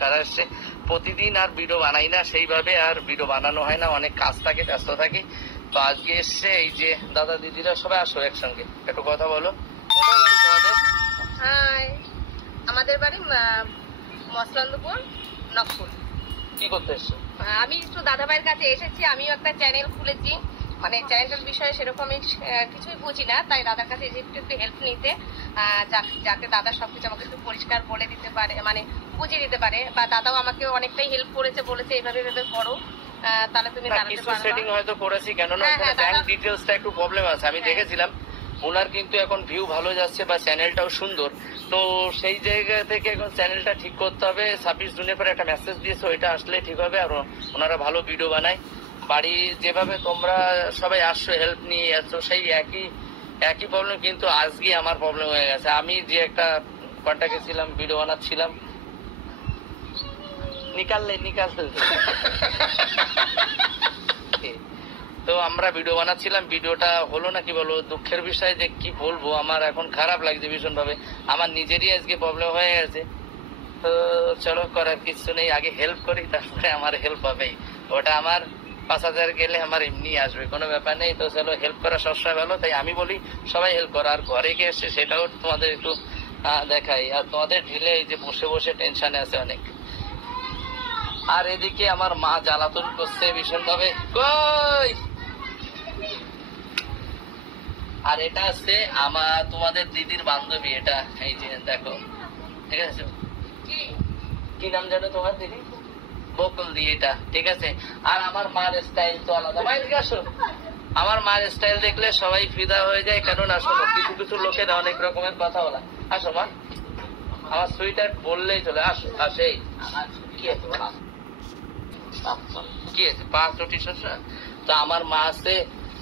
কারা এসছে। প্রতিদিন আর ভিডিও বানাই না সেইভাবে, আর ভিডিও বানানো হয় না, অনেক কাজ থাকে, ব্যস্ত থাকি। তো আজকে এসছে এই যে দাদা দিদিরা সবাই, আসো একসঙ্গে একটু কথা বলো। কোথায় বাড়ি তোমাদের? হাই, আমাদের বাড়ি মসলন্দপুর, নকপুর। কি করতে এসছো? আমি একটু দাদাভাইয়ের কাছে এসেছি। আমিও একটা চ্যানেল খুলেছি, মানে চ্যানেলটার বিষয়ে সেরকম কিছুই বুঝি না, তাই দাদার কাছে এসে একটু হেল্প নিতে, যাতে দাদা সবকিছু আমাকে একটু পরিষ্কার বলে দিতে পারে, মানে বুঝিয়ে দিতে পারে। বা দাদাও আমাকে অনেকটাই হেল্প করেছে, বলেছে এইভাবে এভাবে করো, তাহলে তুমি দাঁড়াতে পারবে। সেটিং হয়তো করেছি, কেননা ব্যাংক ডিটেইলসটা একটু প্রবলেম আছে, আমি দেখেছিলাম। ওনার কিন্তু এখন ভিউ ভালো যাচ্ছে বা চ্যানেলটাও সুন্দর, তো সেই জায়গা থেকে এখন চ্যানেলটা ঠিক করতে হবে। 26 জুনের পরে একটা মেসেজ দিয়েছে, ওইটা আসলে ঠিক হবে। আর ওনারা ভালো ভিডিও বানায়। বাড়ি যেভাবে তোমরা সবাই আসছো হেল্প নিয়ে আসছো, সেই একই প্রবলেম কিন্তু আজকে আমার প্রবলেম হয়ে গেছে। আমি যে একটা কন্ট্যাক্টে ছিলাম, ভিডিও বানাচ্ছিলাম, নিকাললে তো আমরা ভিডিও বানাচ্ছিলাম, ভিডিওটা হলো না। কি বলবো, দুঃখের বিষয় যে কি বলবো, আমার এখন খারাপ লাগছে ভীষণ ভাবে। আমার নিজেরই আজকে প্রবলেম হয়ে গেছে। তো চলো, করার কিছু নেই, আগে হেল্প করি, তারপরে আমার হেল্প হবেই। ওটা আমার 5,000 গেলে আমার এমনি আসবে, কোনো ব্যাপার নেই। তো চলো, হেল্প করা সবসময় ভালো, তাই আমি বলি সবাই হেল্প করো। আর ঘরে গিয়ে এসছে সেটাও তোমাদের একটু দেখাই। আর তোমাদের ঢিলে এই যে বসে বসে টেনশনে আছে অনেক। আর এদিকে আমার মা জ্বালাতন করছে ভীষণ ভাবে। কই, আর এটা আছে আমার তোমাদের দিদির বান্ধবী, এটা এই যে দেখো, ঠিক আছে? কি নাম জানো তোমার দিদি? বকুল দি, এটা ঠিক আছে। আর আমার মার স্টাইল তো আলাদা। বাইরে আসো, আমার মার স্টাইল দেখলে সবাই ফিদা হয়ে যায়, কারণ আসলে কিছু কিছু লোকের অনেক রকমের কথা বলা। আসো মা, আমার সুইটার বললেই চলে। আসো আসে, কি আছে বলা, কি আছে 5 রুটি শস্য। তো আমার মা আছে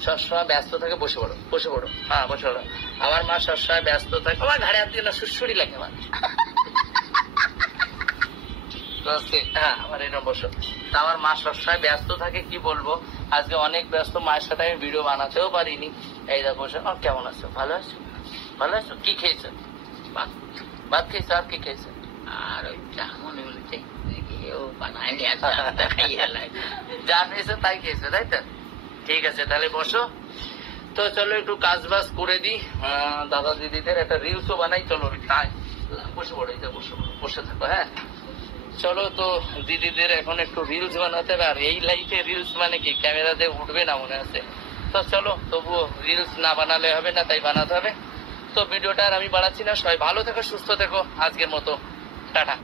সবসময় ব্যস্ত থাকে। বসে পড়ো, বসে পড়ো, হ্যাঁ বসে পড়ো। আমার মা সবসময় ব্যস্ত থাকে। আমার ঘাড়ে হাত দিয়ে না, সুরসুরি লাগে আমার। হ্যাঁ, আমার এরকম বসো। তা আমার মা সবসময় ব্যস্ত থাকে, কি বলবো, আজকে অনেক ব্যস্ত। মায়ের সাথে আমি ভিডিও বানাতেও পারিনি। এই দেখো বসে। কেমন আছো? ভালো আছো? ভালো আছো? কি খেয়েছো? ভাত খেয়েছো? আর কি খেয়েছো? আর ওই চা মনে বলেছে যা খেয়েছো তাই খেয়েছো, তাই তো? ঠিক আছে, তাহলে বসো। তো চলো একটু কাজ বাজ করে দিই। দাদা দিদিদের একটা রিলসও বানাই। চলো তাই বসে পড়ো, এই বসে থাকো। হ্যাঁ চলো, তো দিদিদের এখন একটু রিলস বানাতে হবে। আর এই লাইফে রিলস মানে কি, ক্যামেরাতে উঠবে না মনে আছে। তো চলো, তবুও রিলস না বানালে হবে না, তাই বানাতে হবে। তো ভিডিওটা আর আমি বাড়াচ্ছি না। সবাই ভালো থেকো, সুস্থ থেকো। আজকের মতো টাটা।